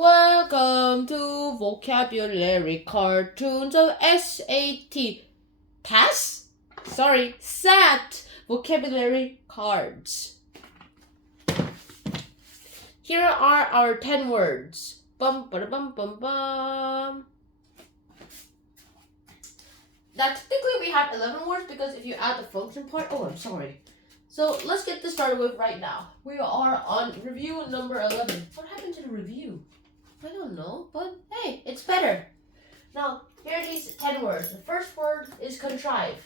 Welcome to Vocabulary Cartoons of SAT. Pass? Sorry, SAT vocabulary cards. Here are our 10 words. Bum, ba, bum, bum, bum. Now, technically we have 11 words because if you add the function part, I'm sorry. So let's get this started with right now. We are on review number 11. What happened to the review? I don't know, but hey, it's better. Now, here are these 10 words. The first word is contrive.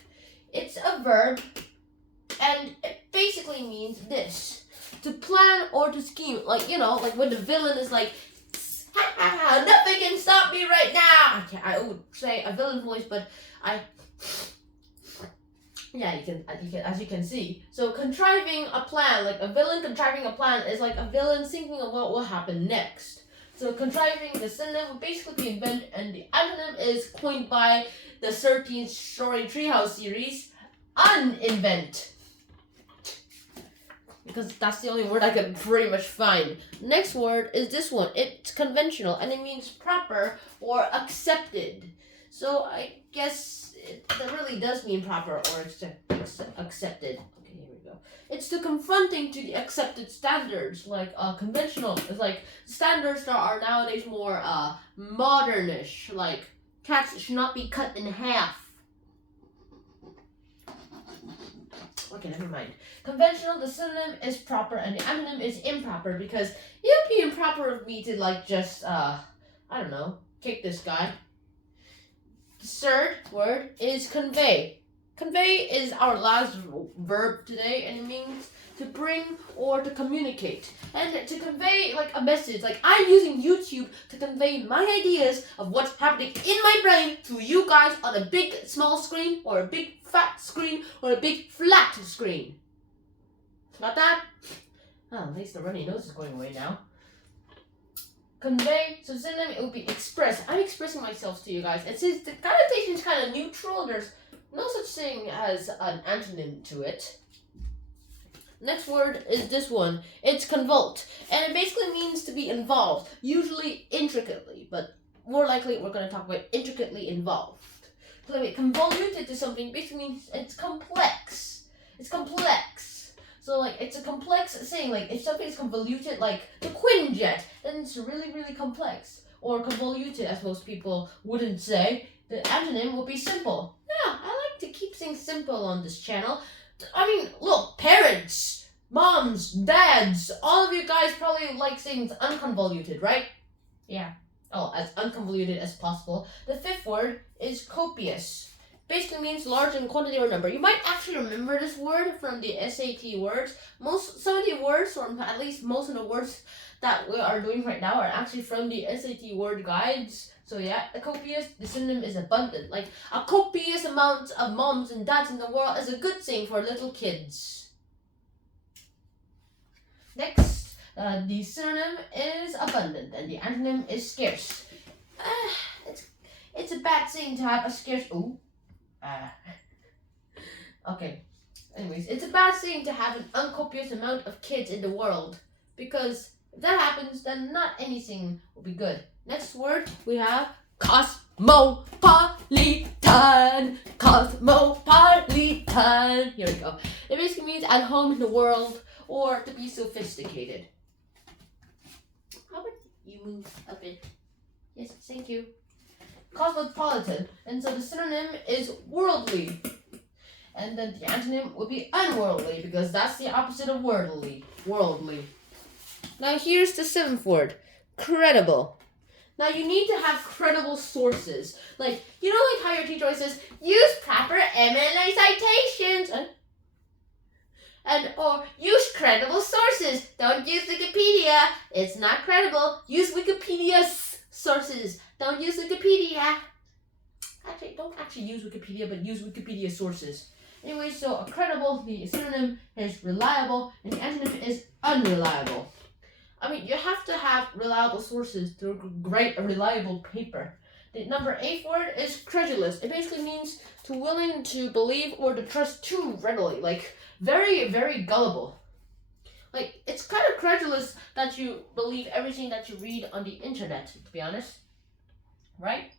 It's a verb, and it basically means this. To plan or to scheme. Like, like when the villain is like, nothing can stop me right now. I would say a villain voice, but you can, as you can see. So contriving a plan, like a villain contriving a plan, is like a villain thinking of what will happen next. So contriving, the synonym would basically be invent, and the antonym is coined by the 13-story treehouse series, uninvent. Because that's the only word I can pretty much find. Next word is this one. It's conventional, and it means proper or accepted. So I guess that really does mean proper or accepted. Okay, here we go. It's the confronting to the accepted standards, like conventional. It's like standards that are nowadays more modernish, like cats should not be cut in half. Okay, never mind. Conventional, the synonym is proper and the antonym is improper, because it would be improper of me to just kick this guy. The third word is convey. Convey is our last verb today, and it means to bring or to communicate. And to convey like a message, like I'm using YouTube to convey my ideas of what's happening in my brain to you guys on a big small screen, or a big fat screen, or a big flat screen. Got that? At least the runny nose is going away now. Convey, so synonym, it would be express. I'm expressing myself to you guys. And since the connotation is kind of neutral, there's no such thing as an antonym to it. Next word is this one. It's convult. And it basically means to be involved, usually intricately, but more likely we're going to talk about intricately involved. So anyway, convoluted to something basically means it's complex. It's complex. So, it's a complex thing. Like, if something is convoluted, like the Quinjet, then it's really, really complex. Or convoluted, as most people wouldn't say. The antonym will be simple. Yeah, I like to keep things simple on this channel. I mean, look, parents, moms, dads, all of you guys probably like things unconvoluted, right? Yeah. Oh, as unconvoluted as possible. The fifth word is copious. Basically means large in quantity or number. You might actually remember this word from the SAT words. Some of the words, or at least most of the words that we are doing right now, are actually from the SAT word guides. So yeah, a copious, the synonym is abundant. Like a copious amount of moms and dads in the world is a good thing for little kids. Next, the synonym is abundant and the antonym is scarce. It's a bad thing to have a scarce. Okay. Anyways, it's a bad thing to have an uncopious amount of kids in the world, because if that happens, then not anything will be good. Next word we have cosmopolitan. Cosmopolitan. Here we go. It basically means at home in the world, or to be sophisticated. How about you move a bit? Yes, thank you. Cosmopolitan, and so the synonym is worldly, and then the antonym would be unworldly, because that's the opposite of worldly. Now here's the seventh word, credible. Now you need to have credible sources, like how your teacher always says, use proper MLA citations, or use credible sources. Don't use Wikipedia, it's not credible. Use Wikipedia's sources. Don't use Wikipedia. Actually, don't actually use Wikipedia, but use Wikipedia sources. Anyway, so a credible, the synonym is reliable, and the antonym is unreliable. I mean, you have to have reliable sources to write a reliable paper. The number 8 word is credulous. It basically means to willing to believe or to trust too readily, like very, very gullible. Like, it's kind of credulous that you believe everything that you read on the internet, to be honest. Right?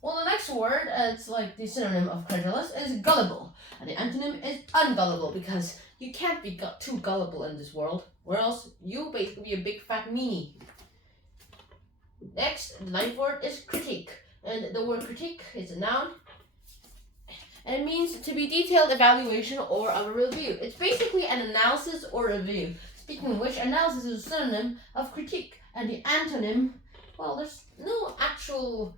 Well, the next word, it's like the synonym of credulous, is gullible. And the antonym is ungullible, because you can't be too gullible in this world, or else you'll basically be a big fat meanie. Next, the ninth word is critique. And the word critique is a noun. And it means to be detailed evaluation or a review. It's basically an analysis or review. Speaking of which, analysis is a synonym of critique. And the antonym, well, there's no actual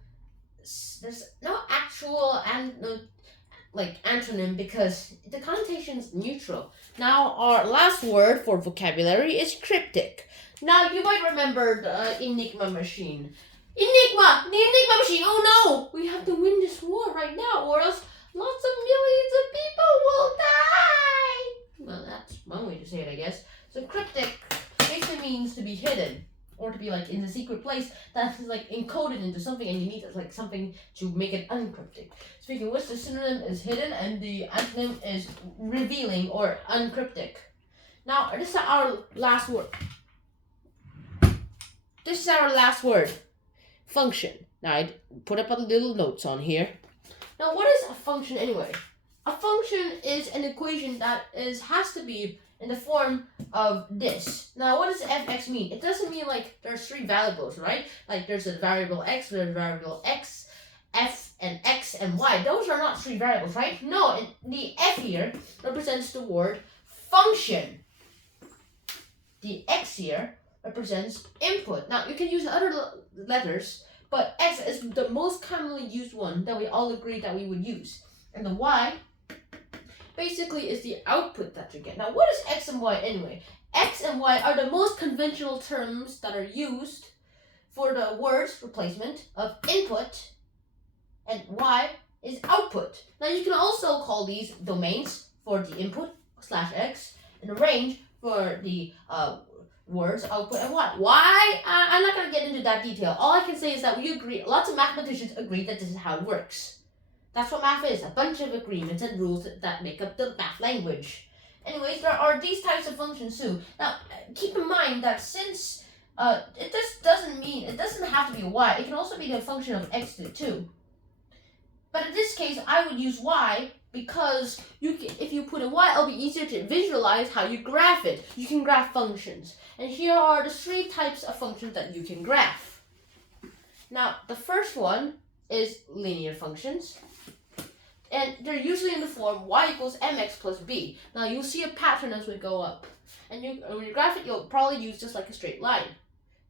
antonym because the connotation is neutral. Now, our last word for vocabulary is cryptic. Now, you might remember the Enigma machine. Enigma! The Enigma machine! Oh no! We have to win this war right now, or else lots of millions of people will die! Well, that's one way to say it, I guess. So cryptic basically means to be hidden, or to be like in a secret place that is like encoded into something, and you need like something to make it uncryptic. Speaking of which, the synonym is hidden, and the antonym is revealing or uncryptic. Now, this is our last word. This is our last word. Function. Now, I put up a little notes on here. Now, what is a function anyway? A function is an equation that has to be in the form of this. Now, what does fx mean? It doesn't mean like there's three variables, right? Like there's a variable x, there's a variable x, f, and x, and y. Those are not three variables, right? No, the f here represents the word function. The x here represents input. Now, you can use other letters, but x is the most commonly used one that we all agree that we would use. And the y basically is the output that you get. Now, what is x and y anyway? X and y are the most conventional terms that are used for the words replacement of input, and y is output. Now, you can also call these domains for the input /x and the range for the words output and y. Why? I'm not going to get into that detail. All I can say is that we agree, lots of mathematicians agree that this is how it works. That's what math is, a bunch of agreements and rules that make up the math language. Anyways, there are these types of functions too. Now, keep in mind that since it doesn't have to be y, it can also be the function of x too. But in this case, I would use y because if you put a y, it'll be easier to visualize how you graph it. You can graph functions. And here are the three types of functions that you can graph. Now, the first one is linear functions. And they're usually in the form y equals mx plus b. Now, you'll see a pattern as we go up. And when you graph it, you'll probably use just like a straight line.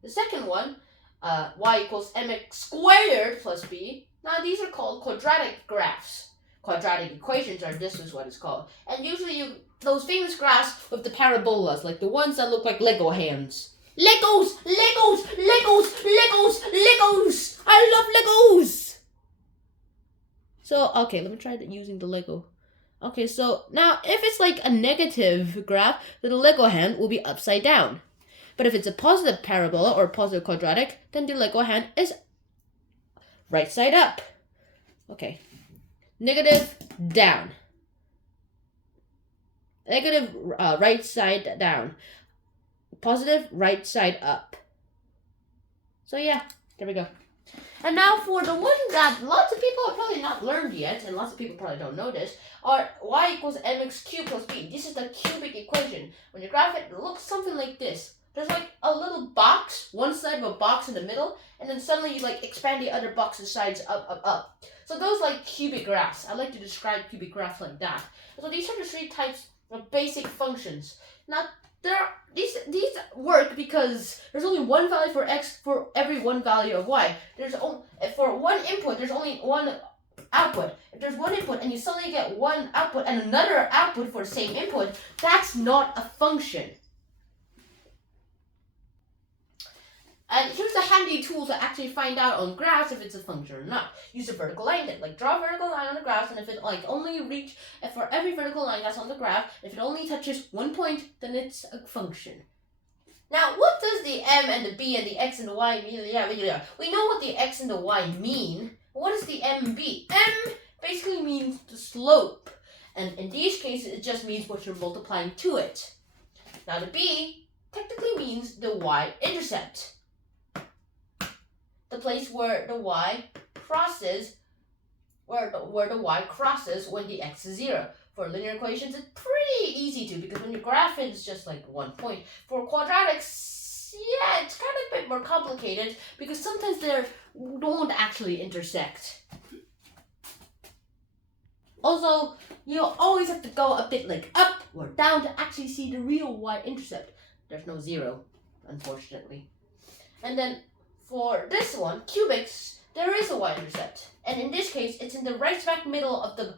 The second one, y equals mx squared plus b. Now, these are called quadratic graphs. Quadratic equations this is what it's called. And usually those famous graphs with the parabolas, like the ones that look like Lego hands. Legos! Legos! Legos! Legos! Legos! I love Legos! So, okay, let me try using the Lego. Okay, so now if it's like a negative graph, then the Lego hand will be upside down. But if it's a positive parabola or positive quadratic, then the Lego hand is right side up. Okay. Negative down. Negative right side down. Positive right side up. So yeah, there we go. And now for the one that lots of people have probably not learned yet, and lots of people probably don't know this, are y equals mx cubed plus b. This is the cubic equation. When you graph it, it looks something like this. There's like a little box, one side of a box in the middle, and then suddenly you like expand the other box's sides up. So those like cubic graphs. I like to describe cubic graphs like that. So these are the three types of basic functions. Now these work because there's only one value for x for every one value of y. For one input, there's only one output. If there's one input and you suddenly get one output and another output for the same input, that's not a function. And here's a handy tool to actually find out on graphs if it's a function or not. Use a vertical line, like draw a vertical line on the graph, and if it for every vertical line that's on the graph, if it only touches one point, then it's a function. Now, what does the m and the b and the x and the y mean? Yeah. We know what the x and the y mean. What does the m and b? M basically means the slope, And in these cases, it just means what you're multiplying to it. Now the b technically means the y-intercept. The place where the y crosses, where the y crosses when the x is 0. For linear equations, it's pretty easy to, because when you graph it, it's just like 1 point. For quadratics, yeah, it's kind of a bit more complicated because sometimes they don't actually intersect. Also, you always have to go a bit like up or down to actually see the real y-intercept. There's no 0, unfortunately. And then for this one, cubics, there is a y-intercept. And in this case, it's in the right smack middle of the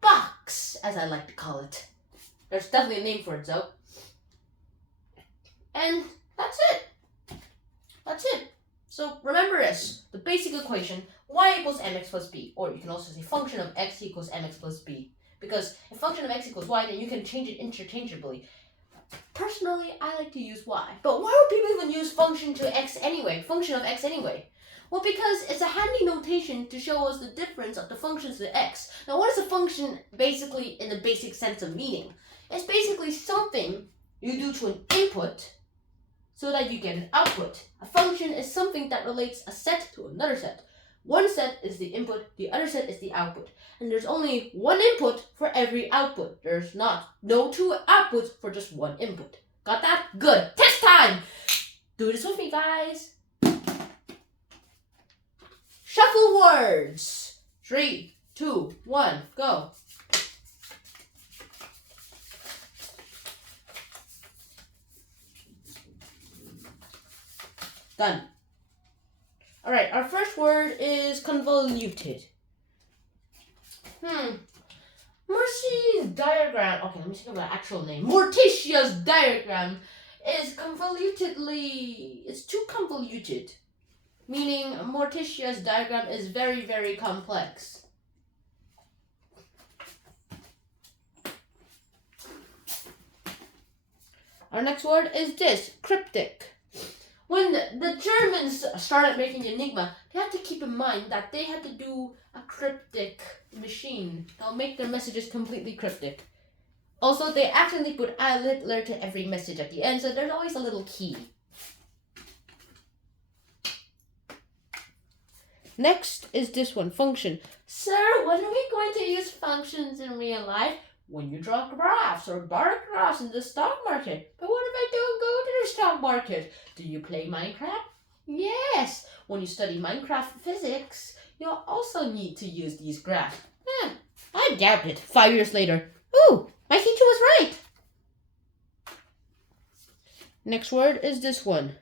box, as I like to call it. There's definitely a name for it, though. And that's it. That's it. So remember this, the basic equation, y equals mx plus b, or you can also say function of x equals mx plus b, because if function of x equals y, then you can change it interchangeably. Personally, I like to use y, but why would people even use function of x anyway? Well, because it's a handy notation to show us the difference of the functions to x. Now, what is a function basically in the basic sense of meaning? It's basically something you do to an input so that you get an output. A function is something that relates a set to another set. One set is the input, the other set is the output. And there's only one input for every output. There's no two outputs for just one input. Got that? Good. Test time! Do this with me, guys. Shuffle words. 3, 2, 1, go. Done. Alright, our first word is convoluted. Mercy's diagram, okay, let me think of the actual name. Morticia's diagram is it's too convoluted. Meaning Morticia's diagram is very, very complex. Our next word is this, cryptic. When the Germans started making the Enigma, they had to keep in mind that they had to do a cryptic machine that'll make their messages completely cryptic. Also, they accidentally put a Hitler to every message at the end, so there's always a little key. Next is this one, function. Sir, when are we going to use functions in real life? When you draw graphs or bar graphs in the stock market. But what if I don't go to the stock market? Do you play Minecraft? Yes. When you study Minecraft physics, you'll also need to use these graphs. I doubt it. 5 years later. Ooh, my teacher was right. Next word is this one.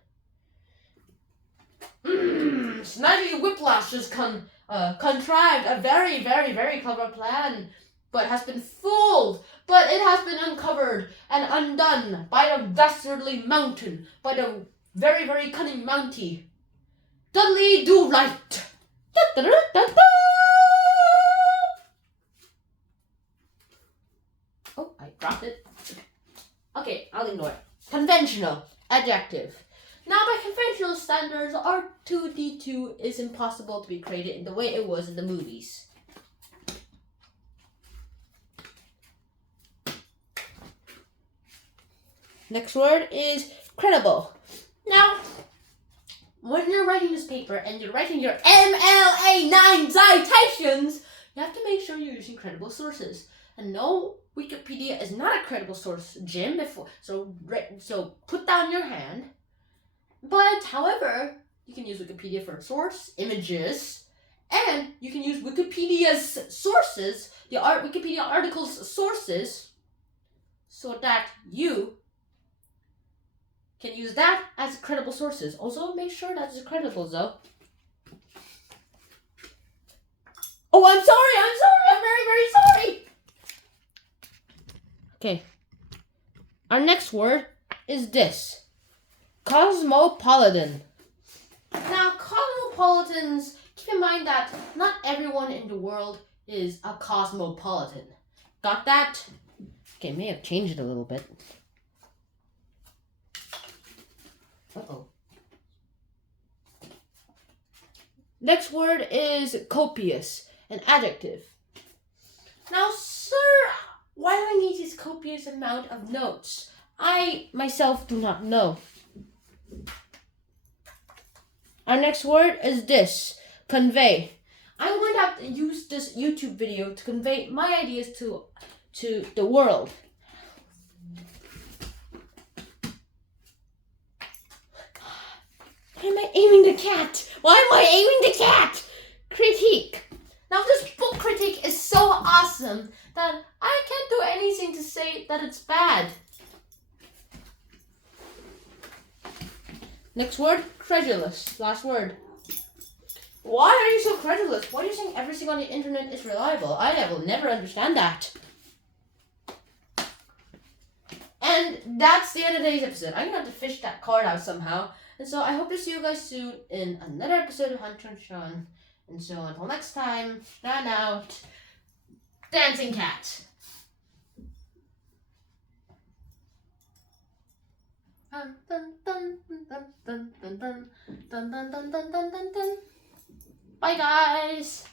Snidely Whiplash has contrived a very, very, very clever plan, but has been fooled. But it has been uncovered and undone by the dastardly mountain, by the very, very cunning Mountie. Dudley Do Right. Oh, I dropped it. Okay, I'll ignore it. Conventional, adjective. Now, by conventional standards, R2-D2 is impossible to be created in the way it was in the movies. Next word is credible. Now, when you're writing this paper and you're writing your MLA 9 citations, you have to make sure you're using credible sources. And no, Wikipedia is not a credible source, Jim. So put down your hand. But, however, you can use Wikipedia for source, images, and you can use Wikipedia's sources, Wikipedia articles' sources, so that you can use that as credible sources. Also, make sure that it's credible, though. Oh, I'm very, very sorry! Okay. Our next word is this. Cosmopolitan. Now, cosmopolitans, keep in mind that not everyone in the world is a cosmopolitan. Got that? Okay, may have changed it a little bit. Uh-oh. Next word is copious, an adjective. Now, sir, Why do I need this copious amount of notes? I myself do not know. Our next word is this, convey. I'm going to have to use this YouTube video to convey my ideas to the world. Why am I aiming the cat? Why am I aiming the cat? Critique. Now this book critique is so awesome that I can't do anything to say that it's bad. Next word, credulous. Last word. Why are you so credulous? Why do you think everything on the internet is reliable? I will never understand that. And that's the end of today's episode. I'm going to have to fish that card out somehow. And so I hope to see you guys soon in another episode of Hunter and Sean. And so until next time, sign out. Dancing cat. Dun dun dun dun dun dun dun dun dun dun dun dun dun. Bye guys.